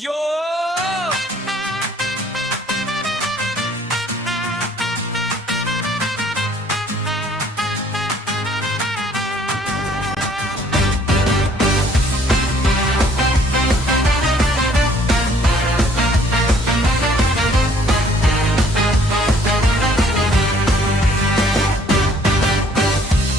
Joo!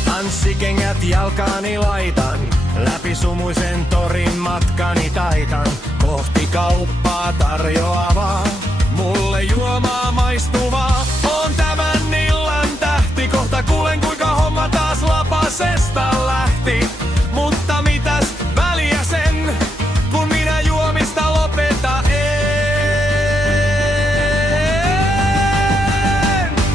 Tanssikengät jalkaani laitan, läpi sumuisen torin matkani taitan. Kohti kauppaa tarjoavaa, mulle juomaa maistuvaa. On tämän illan tähti, kohta kuulen kuinka homma taas lapasesta lähti. Mutta mitäs väliä sen, kun minä juomista lopeta en.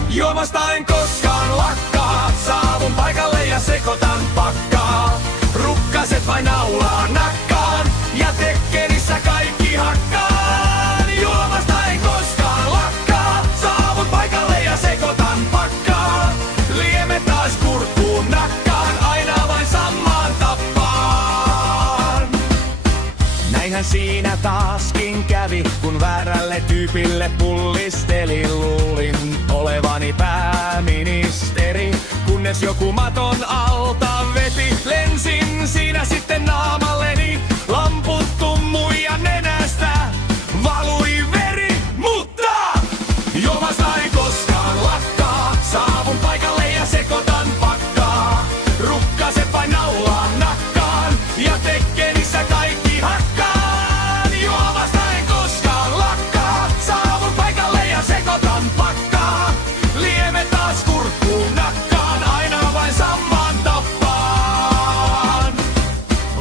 Juomasta en koskaan lakkaa, saavun paikalle ja sekoitan pakkaa. Rukkaset vain naulaa nakkaan ja tekkerissä kaikki hakkaan. Juomasta en koskaan lakkaa, saavun paikalle ja sekoitan pakkaa. Lieme taas kurkkuun nakkaan, aina vain sammaan tappaan. Näinhän siinä taaskin kävi, kun väärälle tyypille pullistelin. Luulin olevani pääministeri, kunnes joku maton alta veti. Lensin siinä sitten naamalleni, lamput tummui ja nenästä valui veri. Mutta juomasta ei koskaan lakkaa, saavun paikalle ja sekoitan pakkaa. Rukkaset vain naulaa nakkaan ja tekkenissä kaikki hakkaan. Juomasta en koskaan lakkaa, saavun paikalle ja sekoitan pakkaa. Lieme taas kurkkuun nakkaan, aina vain sammaan tappaan.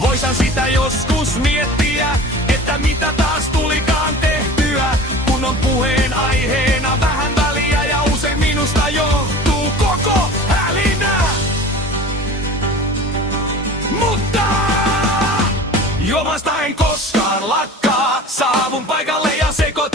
Voisan sitä joskus miettiä, että mitä taas tulikaan tehtyä. Kun on puheen aiheena vähän väliä ja usein minusta johtuu koko hälinä. Mutta juomasta en koskaan lakkaa, saavun paikalle ja sekoitan